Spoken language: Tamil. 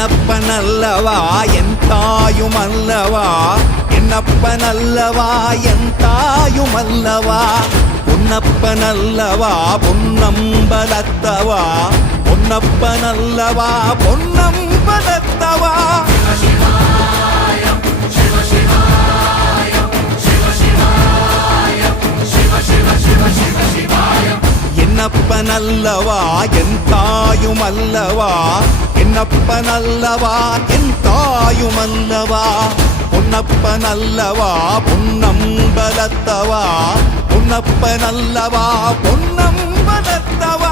என்னப்பனல்லவா என் தாயுமல்லவா, என்னப்பனல்லவா என் தாயுமல்லவா, பொன்னப்பனல்லவா பொன்னம்பலத்தவா, பொன்னப்பனல்லவா பொன்னம்பலத்தவா. என்னப்பனல்லவா என் தாயுமல்லவா, என்னப்பனல்லவா என் தாயுமல்லவா, பொன்னப்பனல்லவா பொன்னம்பலத்தவா, பொன்னப்பனல்லவா பொன்னம்பலத்தவா.